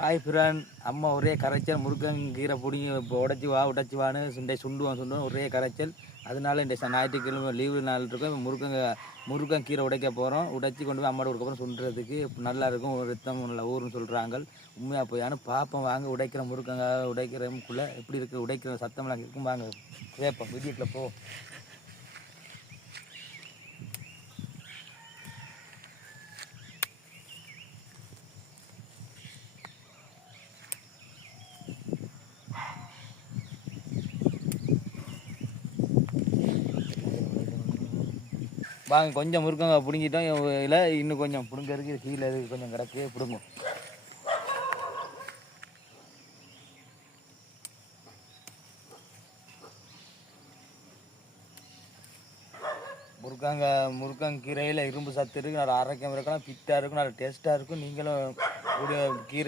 Hi friend, அம்மா ஒரே கரைச்சல். முருங்கங்கீரை பிடிங்கி இப்போ உடச்சி வான்னு சுண்டுவான் ஒரே கரைச்சல். அதனால இந்த ஞாயிற்றுக்கிழமை லீவு நாள் இருக்கும். முருங்கங்கீரை உடைக்க போகிறோம். உடைச்சி கொண்டு போய் அம்மாவோட அதுக்கப்புறம் சுண்டுறதுக்கு நல்லா இருக்கும். ஒரு ரத்தம் நல்ல ஊருன்னு சொல்கிறாங்க. உண்மையாக போயான்னு பார்ப்போம் வாங்க. உடைக்கிற முருங்கங்காய் உடைக்கிறதுக்குள்ளே எப்படி இருக்குது, உடைக்கிற சத்தம்லாம் இருக்கும் வாங்க கேட்போம். வீட்டுக்குள்ளே போ. வாங்க, கொஞ்சம் முருங்கங்காய் பிடுங்கிட்டோம். இல்லை இன்னும் கொஞ்சம் பிடுங்க இருக்குது. கீழே இருக்குது, கொஞ்சம் கிடக்கு, பிடுங்கும். முருங்கங்கீரையில் இரும்பு சத்து இருக்குது. நல்லா ஆரோக்கியம் இருக்கலாம், ஃபிட்டாக இருக்கும், நல்லா டேஸ்ட்டாக இருக்கும். நீங்களும் கீரை